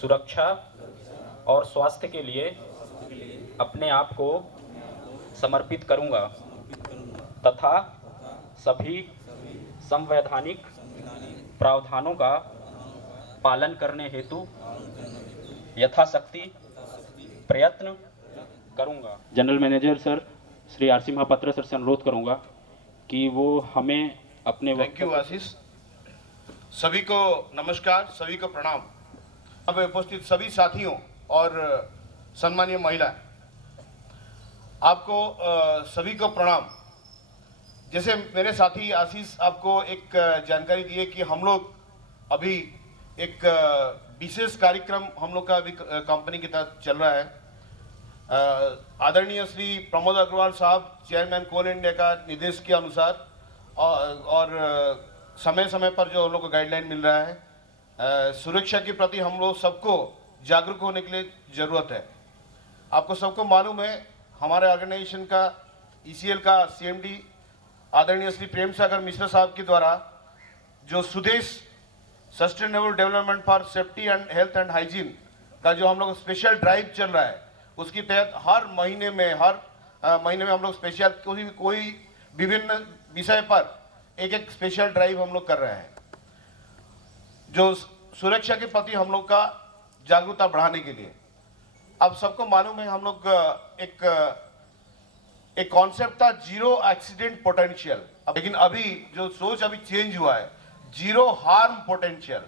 सुरक्षा और स्वास्थ्य के लिए अपने आप को समर्पित करूंगा तथा सभी संवैधानिक प्रावधानों का पालन करने हेतु यथाशक्ति प्रयत्न करूंगा। General manager sir Shri RC Mahapatra sir से अनुरोध करूंगा कि वो हमें अपने थैंक यू आशीष। सभी को नमस्कार, सभी को प्रणाम। अब उपस्थित सभी साथियों और सम्मानीय महिलाएं, आपको सभी को प्रणाम। जैसे मेरे साथी आशीष आपको एक जानकारी दी है कि हम लोग अभी एक विशेष कार्यक्रम हम लोग का अभी कंपनी के तहत चल रहा है। आदरणीय श्री प्रमोद अग्रवाल साहब चेयरमैन कोल इंडिया का निर्देश के अनुसार और समय समय पर जो हम लोग को गाइडलाइन मिल रहा है, सुरक्षा के प्रति हम लोग सबको जागरूक होने के लिए ज़रूरत है। आपको सबको मालूम है हमारे ऑर्गेनाइजेशन का ईसीएल का सीएमडी आदरणीय श्री प्रेम सागर मिश्रा साहब के द्वारा जो Sudesh sustainable development for safety and health and hygiene का जो हम लोग स्पेशल ड्राइव चल रहा है, उसके तहत हर महीने में हम लोग स्पेशल कोई विभिन्न विषय पर एक स्पेशल ड्राइव हम लोग कर रहे हैं, जो सुरक्षा के प्रति हम लोग का जागरूकता बढ़ाने के लिए। अब सबको मालूम है हम लोग एक कॉन्सेप्ट था जीरो एक्सीडेंट पोटेंशियल, लेकिन अभी जो सोच अभी चेंज हुआ है zero harm potential.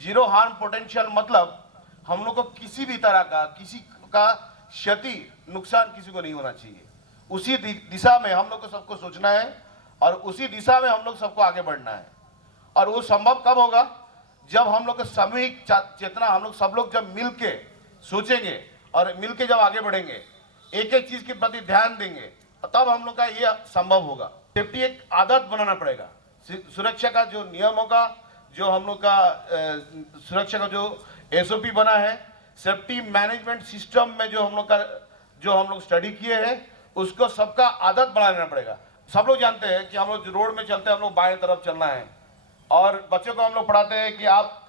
Zero harm potential मतलब हम लोग को किसी भी तरह का किसी का क्षति नुकसान किसी को नहीं होना चाहिए। उसी दिशा में हम लोग को सबको सोचना है और उसी दिशा में हम लोग सबको आगे बढ़ना है। और वो संभव कब होगा? जब हम लोग का सामूहिक चेतना, हम लोग सब लोग जब मिल के सोचेंगे और मिल के जब आगे बढ़ेंगे, एक एक चीज के प्रति ध्यान देंगे, तब हम लोग का ये संभव होगा। सेफ्टी एक आदत बनाना पड़ेगा। सुरक्षा का जो नियमों का जो हम लोग का सुरक्षा का जो एसओपी बना है, सेफ्टी मैनेजमेंट सिस्टम में जो हम लोग स्टडी किए हैं, उसको सबका आदत बना लेना पड़ेगा। सब लोग जानते हैं कि हम लोग रोड में चलते हैं, हम लोग बाएं तरफ चलना है, और बच्चों को हम लोग पढ़ाते हैं कि आप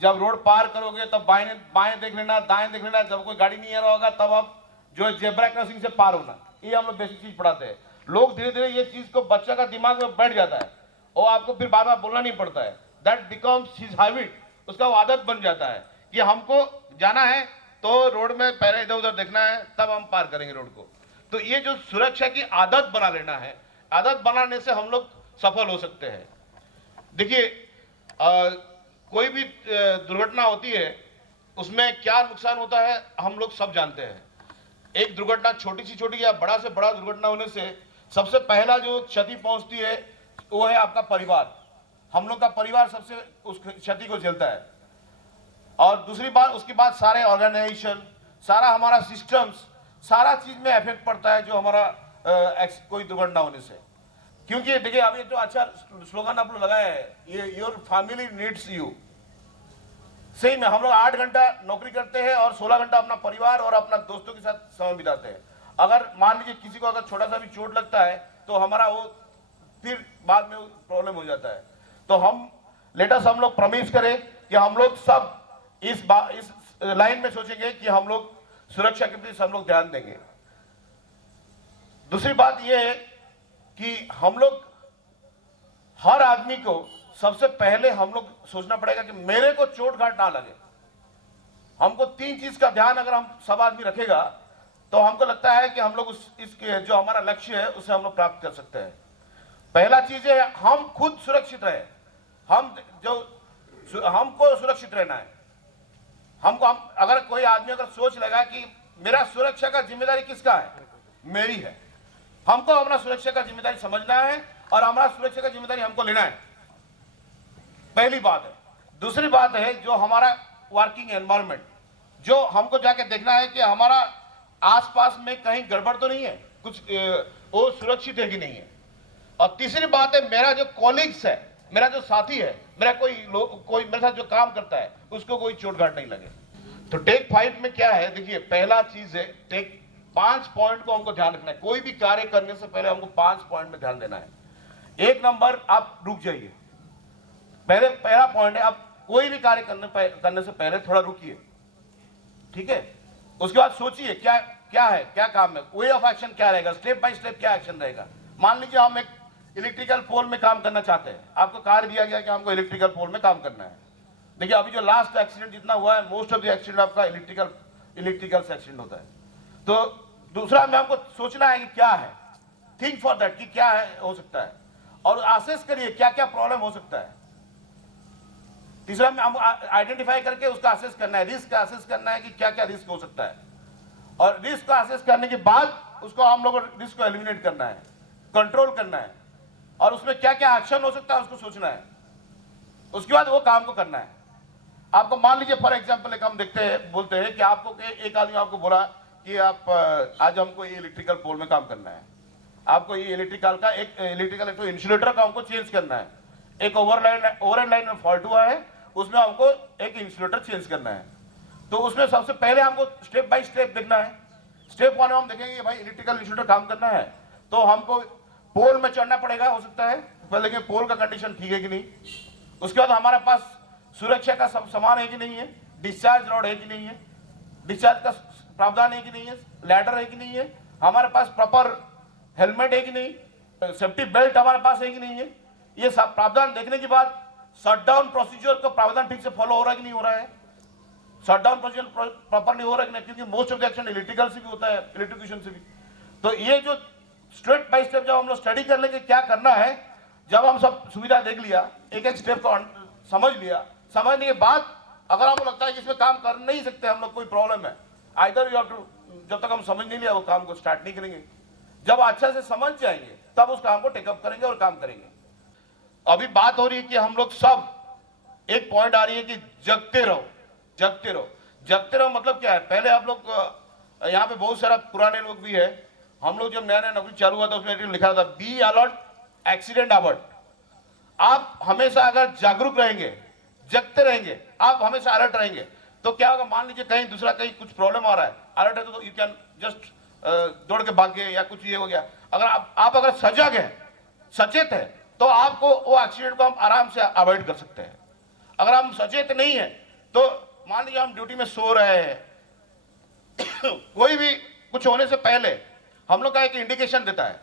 जब रोड पार करोगे तब बाएं देख लेना, दाएं देख लेना, जब कोई गाड़ी नहीं आ रहा होगा तब आप जो जेब्रा क्रॉसिंग से पार होना। ये हम लोग बेसिक चीज पढ़ाते हैं। लोग धीरे धीरे ये चीज को बच्चा का दिमाग में बैठ जाता है और आपको फिर बार बार बोलना नहीं पड़ता है। दैट बिकम्स हिज हैबिट, उसका वो आदत बन जाता है कि हमको जाना है तो रोड में पहले इधर उधर देखना है, तब हम पार करेंगे रोड को। तो ये जो सुरक्षा की आदत बना लेना है, आदत बनाने से हम लोग सफल हो सकते हैं। देखिए कोई भी दुर्घटना होती है उसमें क्या नुकसान होता है हम लोग सब जानते हैं। एक दुर्घटना छोटी से छोटी या बड़ा से बड़ा दुर्घटना होने से सबसे पहला जो क्षति पहुंचती है वो है आपका परिवार। हम लोग का परिवार सबसे उस क्षति को झेलता है, और दूसरी बात उसके बाद सारे ऑर्गेनाइजेशन, सारा हमारा सिस्टम्स, सारा चीज में इफेक्ट पड़ता है जो हमारा कोई दुर्घटना होने से। क्योंकि देखिए अभी जो अच्छा स्लोगन आप लोग लगाया है, ये योर फैमिली नीड्स यू। सही में हम लोग 8 घंटा नौकरी करते हैं और 16 घंटा अपना परिवार और अपना दोस्तों के साथ समय बिताते हैं। अगर मान लीजिए किसी को अगर छोटा सा भी चोट लगता है तो हमारा वो फिर बाद में प्रॉब्लम हो जाता है। तो हम लोग प्रॉमिस करें कि हम लोग सब इस लाइन में सोचेंगे कि हम लोग सुरक्षा के प्रति सब लोग ध्यान देंगे। दूसरी बात यह है कि हम लोग हर आदमी को सबसे पहले हम लोग सोचना पड़ेगा कि मेरे को चोट घाट ना लगे। हमको 3 चीज का ध्यान अगर हम सब आदमी रखेगा तो हमको लगता है कि हम लोग इसके जो हमारा लक्ष्य है उसे हम लोग प्राप्त कर सकते हैं। पहला चीज है हम खुद सुरक्षित रहे। हमको सुरक्षित रहना है। अगर कोई आदमी अगर सोच लेगा कि मेरा सुरक्षा का जिम्मेदारी किसका है, मेरी है, हमको अपना सुरक्षा का जिम्मेदारी समझना है और हमारा सुरक्षा का जिम्मेदारी हमको लेना है। पहली बात है। दूसरी बात है जो हमारा वर्किंग एनवायरनमेंट, जो हमको जाके देखना है कि हमारा आसपास में कहीं गड़बड़ तो नहीं है, कुछ वो सुरक्षित है कि नहीं है। और तीसरी बात है मेरा जो कॉलीग्स है, मेरा जो साथी है, मेरा कोई मेरे साथ जो काम करता है उसको कोई चोट घाट नहीं लगे। तो टेक 5 में क्या है, देखिए पहला चीज है टेक 5 पॉइंट को हमको ध्यान रखना है। कोई भी कार्य करने से पहले हमको 5 पॉइंट में ध्यान देना है। 1 नंबर आप रुक जाइए। पहला पॉइंट है आप कोई भी कार्य करने से पहले थोड़ा रुकिए, ठीक है। उसके बाद सोचिए क्या क्या है, क्या काम है, वे ऑफ एक्शन क्या रहेगा, स्टेप बाय स्टेप क्या एक्शन रहेगा। मान लीजिए हम एक इलेक्ट्रिकल पोल में काम करना चाहते हैं, आपको कार्य दिया गया कि हमको इलेक्ट्रिकल पोल में काम करना है। देखिए अभी जो लास्ट एक्सीडेंट जितना हुआ है, मोस्ट ऑफ द एक्सीडेंट आपका इलेक्ट्रिकल से एक्सीडेंट होता है। तो दूसरा में हमको सोचना है कि क्या है, थिंक फॉर दैट कि क्या है हो सकता है, और असेस करिए क्या क्या प्रॉब्लम हो सकता है। तीसरा में हम आइडेंटिफाई करके उसका असेस करना है, रिस्क का असेस करना है कि क्या क्या रिस्क हो सकता है, और रिस्क का असेस करने के बाद उसको हम लोग रिस्क को एलिमिनेट करना है, कंट्रोल करना है, और उसमें क्या क्या एक्शन हो सकता है उसको सोचना है। उसके बाद वो काम को करना है। आपको मान लीजिए फॉर एग्जांपल एक हम देखते हैं, बोलते हैं कि आपको एक आदमी आपको बोला कि आप आज हमको ये इलेक्ट्रिकल पोल में काम करना है, आपको ये इलेक्ट्रिकल तो इंसुलेटर का हमको चेंज करना है, एक ओवरहेड लाइन में फॉल्ट हुआ है, उसमें हमको एक इंसुलेटर चेंज करना है। तो उसमें सबसे पहले हमको स्टेप बाय स्टेप देखना है। स्टेप 1 में हम देखेंगे कि भाई इलेक्ट्रिकल इंसुलेटर काम करना है तो हमको पोल में चढ़ना पड़ेगा, हो सकता है पहले देखें पोल का कंडीशन ठीक है कि नहीं। उसके बाद हमारे पास सुरक्षा का सब सामान है कि नहीं है, डिस्चार्ज रॉड है कि नहीं है, डिस्चार्ज का प्रावधान है कि नहीं है, लैडर है कि नहीं है, हमारे पास प्रॉपर हेलमेट है कि नहीं, सेफ्टी बेल्ट हमारे पास है कि नहीं है। ये सब प्रावधान देखने के बाद शटडाउन प्रोसीजर का प्रावधान ठीक से फॉलो हो रहा है कि नहीं हो रहा है, शटडाउन प्रोसीजर प्रॉपरली हो रहा है कि नहीं, क्योंकि most of the action electrical से भी होता है, इलेक्ट्रिशियन से भी। तो ये जो स्टेप बाय स्टेप जब हम लोग स्टडी कर लेंगे क्या करना है, जब हम सब सुविधा देख लिया, एक एक स्टेप को समझ लिया, समझने के बाद अगर हमको लगता है कि इसमें काम कर नहीं सकते हम लोग, कोई प्रॉब्लम है, आइदर यू हैव टू, जब तक हम समझ नहीं लिया वो काम को स्टार्ट नहीं करेंगे। जब अच्छा से समझ जाएंगे तब उस काम को टेकअप करेंगे और काम करेंगे। अभी बात हो रही है कि हम लोग सब, एक पॉइंट आ रही है कि जगते रहो, जगते रहो। जगते रहो मतलब क्या है, पहले आप लोग यहाँ पे बहुत सारा पुराने लोग भी है, हम लोग जब नया नया नौकरी चालू हुआ था उसमें लिखा था बी अलर्ट एक्सीडेंट अवर्ट। आप हमेशा अगर जागरूक रहेंगे, जगते रहेंगे, आप हमेशा अलर्ट रहेंगे, तो क्या होगा, मान लीजिए कहीं दूसरा कहीं कुछ प्रॉब्लम आ रहा है, अलर्ट है तो यू कैन जस्ट दौड़ के भाग गए या कुछ ये हो गया। अगर आप अगर सजग है, सचेत है, तो आपको वो एक्सीडेंट को हम आराम से अवॉइड कर सकते हैं। अगर हम सचेत नहीं है तो मान लीजिए हम ड्यूटी में सो रहे हैं कोई भी कुछ होने से पहले हम लोग का एक इंडिकेशन देता है।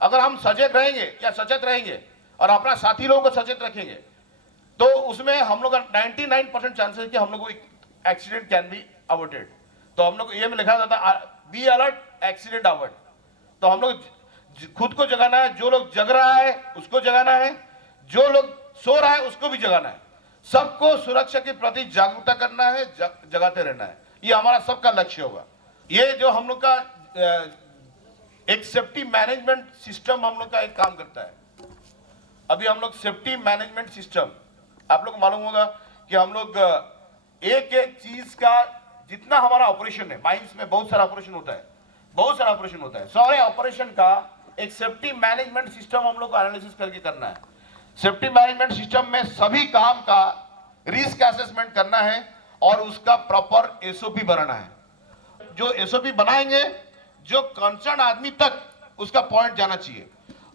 अगर हम सजग रहेंगे या सचेत रहेंगे और अपना साथी लोगों को सचेत रखेंगे तो उसमें हम लोग का 99% चांसेस कि हम लोग को एक्सीडेंट कैन बी अवॉइडेड। तो हम लोग ये में लिखा जाता है बी अलर्ट एक्सीडेंट अवॉइड। तो हम लोग खुद को जगाना है, जो लोग जग रहा है उसको जगाना है, जो लोग सो रहा है उसको भी जगाना है, सबको सुरक्षा के प्रति जागरूकता करना है, जगाते रहना है। ये हमारा सबका लक्ष्य होगा। ये जो हम लोग का एक सेफ्टी मैनेजमेंट सिस्टम हम लोग का एक काम करता है। अभी हम लोग सेफ्टी मैनेजमेंट सिस्टम, आप लोग मालूम होगा कि हम लोग एक एक चीज का जितना हमारा ऑपरेशन है, माइंस में बहुत सारा ऑपरेशन होता है, बहुत सारा ऑपरेशन होता है, सारे ऑपरेशन का एक सेफ्टी मैनेजमेंट सिस्टम हम लोग को एनालिसिस करके करना है। सेफ्टी मैनेजमेंट सिस्टम में सभी काम का रिस्क असेसमेंट करना है और उसका प्रॉपर एसओपी बनाना है। जो एसओपी बनाएंगे जो कंसर्न आदमी तक उसका पॉइंट जाना चाहिए,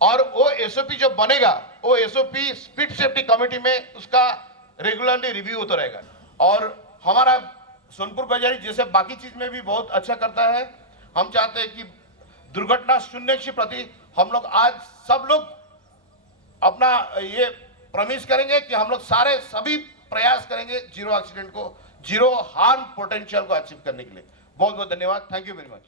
और वो एसओपी जो बनेगा वो एसओपी स्पीड सेफ्टी कमेटी में उसका रेगुलरली रिव्यू होता रहेगा। और हमारा सोनपुर बाजारी जैसे बाकी चीज में भी बहुत अच्छा करता है। हम चाहते हैं कि दुर्घटना शून्य के प्रति हम लोग आज सब लोग अपना ये प्रॉमिस करेंगे कि हम लोग सभी प्रयास करेंगे जीरो एक्सीडेंट को, जीरो हार्म पोटेंशियल को अचीव करने के लिए। बहुत बहुत धन्यवाद, थैंक यू वेरी मच।